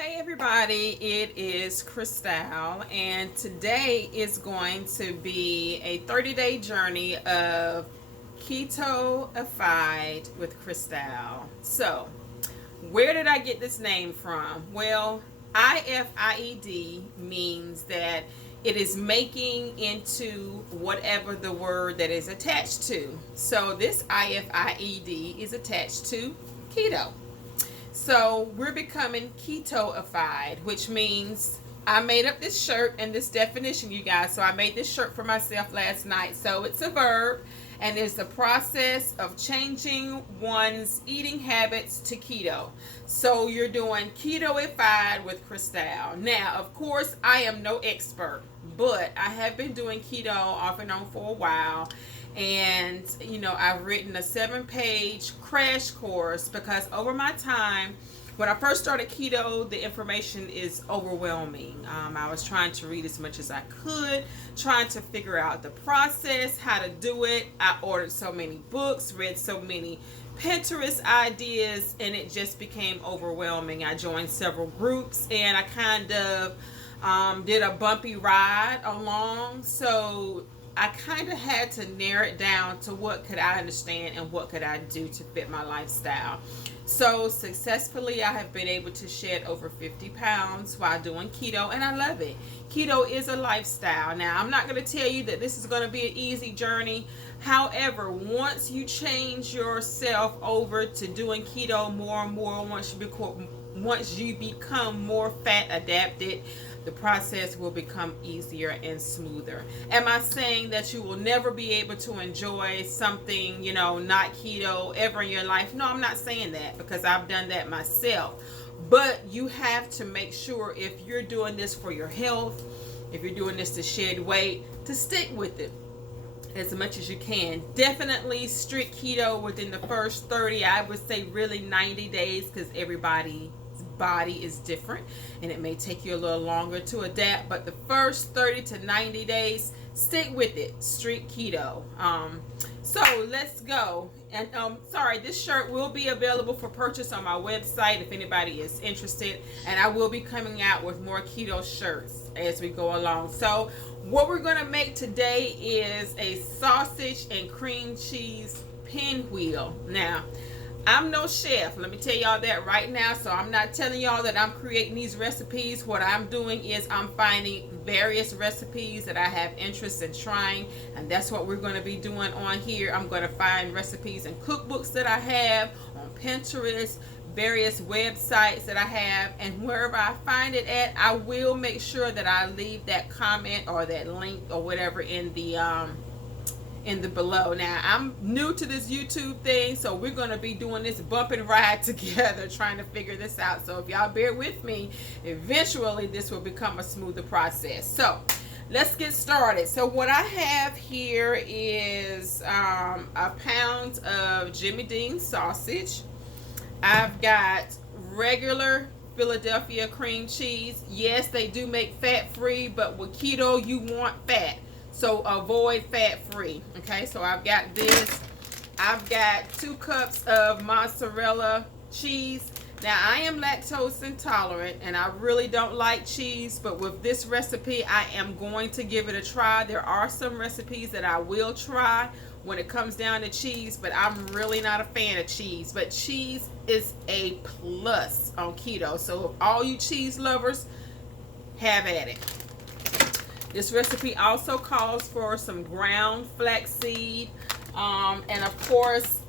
Hey everybody, it is Crystal, and today is going to be a 30-day journey of Keto-ified with Crystal. So, where did I get this name from? Well, IFIED means that it is making into whatever the word that is attached to. So, this IFIED is attached to keto. So we're becoming keto-ified, which means I made up this shirt and this definition, you guys. So I made this shirt for myself last night. So it's a verb, and it's the process of changing one's eating habits to keto. So you're doing keto-ified with Cristal. Now, of course, I am no expert, but I have been doing keto off and on for a while. And I've written a 7-page crash course because over my time, when I first started keto, the information is overwhelming. I was trying to read as much as I could, trying to figure out the process, how to do it. I ordered so many books, read so many Pinterest ideas, and it just became overwhelming. I joined several groups, and I kind of did a bumpy ride along. So I kind of had to narrow it down to what could I understand and what could I do to fit my lifestyle. So successfully, I have been able to shed over 50 pounds while doing keto, and I love it. Keto is a lifestyle. Now, I'm not going to tell you that this is going to be an easy journey. However, once you change yourself over to doing keto more and more, once you become more fat adapted, the process will become easier and smoother. Am I saying that you will never be able to enjoy something, not keto ever in your life? No, I'm not saying that, because I've done that myself. But you have to make sure, if you're doing this for your health, if you're doing this to shed weight, to stick with it as much as you can. Definitely strict keto within the first 30, I would say really 90 days, because everybody's body is different and it may take you a little longer to adapt. But the first 30 to 90 days, stick with it, strict keto. So let's go. And sorry, this shirt will be available for purchase on my website if anybody is interested, and I will be coming out with more keto shirts as we go along. So what we're going to make today is a sausage and cream cheese pinwheel. Now, I'm no chef, let me tell y'all that right now, so I'm not telling y'all that I'm creating these recipes. What I'm doing is I'm finding various recipes that I have interest in trying, and that's what we're going to be doing on here. I'm going to find recipes and cookbooks that I have on Pinterest, various websites that I have, and wherever I find it at, I will make sure that I leave that comment or that link or whatever in the below. Now, I'm new to this YouTube thing, so we're going to be doing this bump and ride together, trying to figure this out. So if y'all bear with me, eventually this will become a smoother process. So let's get started. So what I have here is a pound of Jimmy Dean sausage. I've got regular Philadelphia cream cheese. Yes, they do make fat-free, but with keto, you want fat. So avoid fat-free. Okay, so I've got this. I've got 2 cups of mozzarella cheese. Now, I am lactose intolerant, and I really don't like cheese, but with this recipe, I am going to give it a try. There are some recipes that I will try when it comes down to cheese, but I'm really not a fan of cheese. But cheese is a plus on keto. So if all you cheese lovers, have at it. This recipe also calls for some ground flaxseed. And of course,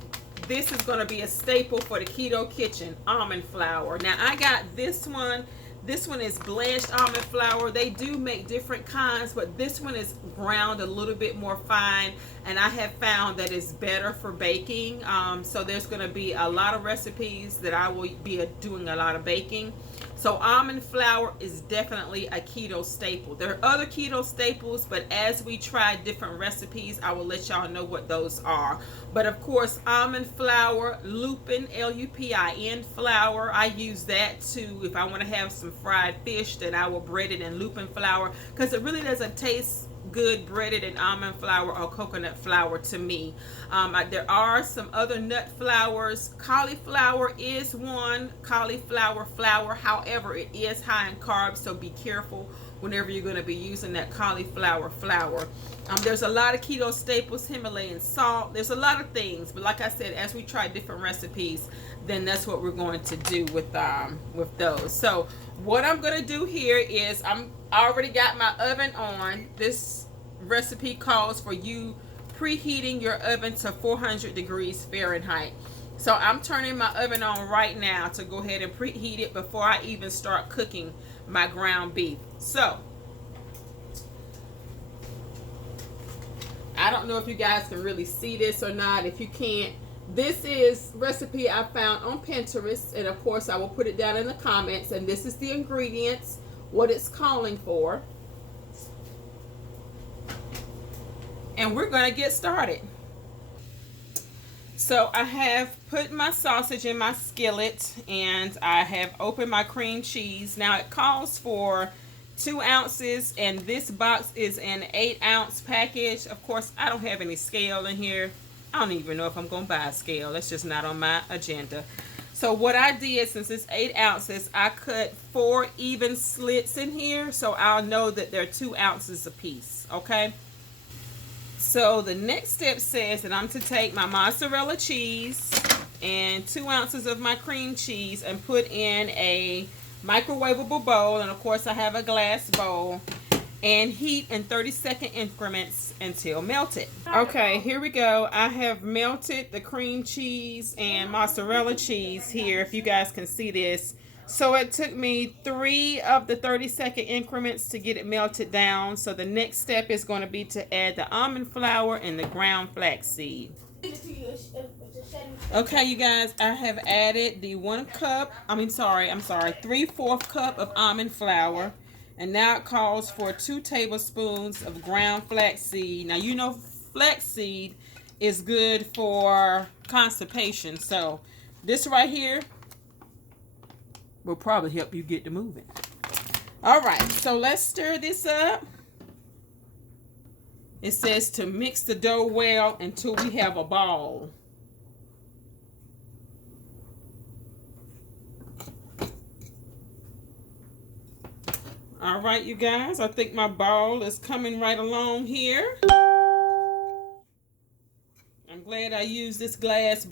this is going to be a staple for the keto kitchen, almond flour. Now, I got this one. This one is blanched almond flour. They do make different kinds, but this one is ground a little bit more fine, and I have found that it's better for baking. So there's going to be a lot of recipes that I will be doing a lot of baking. So almond flour is definitely a keto staple. There are other keto staples, but as we try different recipes, I will let y'all know what those are. But of course, almond flour, lupin, L-U-P-I-N flour, I use that too. If I want to have some fried fish, then I will bread it in lupin flour, because it really doesn't taste good breaded and almond flour or coconut flour to me. There are some other nut flours. Cauliflower is one. Cauliflower flour, however, it is high in carbs, so be careful whenever you're going to be using that cauliflower flour. There's a lot of keto staples, Himalayan salt. There's a lot of things, but like I said, as we try different recipes, then that's what we're going to do with those. So what I'm going to do here is I already got my oven on. This recipe calls for you preheating your oven to 400 degrees Fahrenheit. So I'm turning my oven on right now to go ahead and preheat it before I even start cooking my ground beef. So I don't know if you guys can really see this or not. If you can't, this is recipe I found on Pinterest, and of course I will put it down in the comments, and this is the ingredients, what it's calling for. And we're going to get started. So I have put my sausage in my skillet, and I have opened my cream cheese. Now it calls for 2 ounces, and this box is an 8-ounce package. Of course, I don't have any scale in here. I don't even know if I'm going to buy a scale. That's just not on my agenda. So what I did, since it's 8 ounces, I cut 4 even slits in here, so I'll know that they're 2 ounces a piece, okay? So the next step says that I'm to take my mozzarella cheese and 2 ounces of my cream cheese and put in a microwavable bowl, and of course I have a glass bowl, and heat in 30-second increments until melted. Okay, here we go. I have melted the cream cheese and mozzarella cheese here, if you guys can see this. So it took me 3 of the 30-second increments to get it melted down. So the next step is going to be to add the almond flour and the ground flaxseed. Okay, you guys, I have added the 3/4 cup of almond flour, and now it calls for 2 tablespoons of ground flaxseed. Now you know flaxseed is good for constipation, so this right here will probably help you get to moving. All right, so let's stir this up. It says to mix the dough well until we have a ball. All right, you guys, I think my ball is coming right along here. I'm glad I used this glass bowl.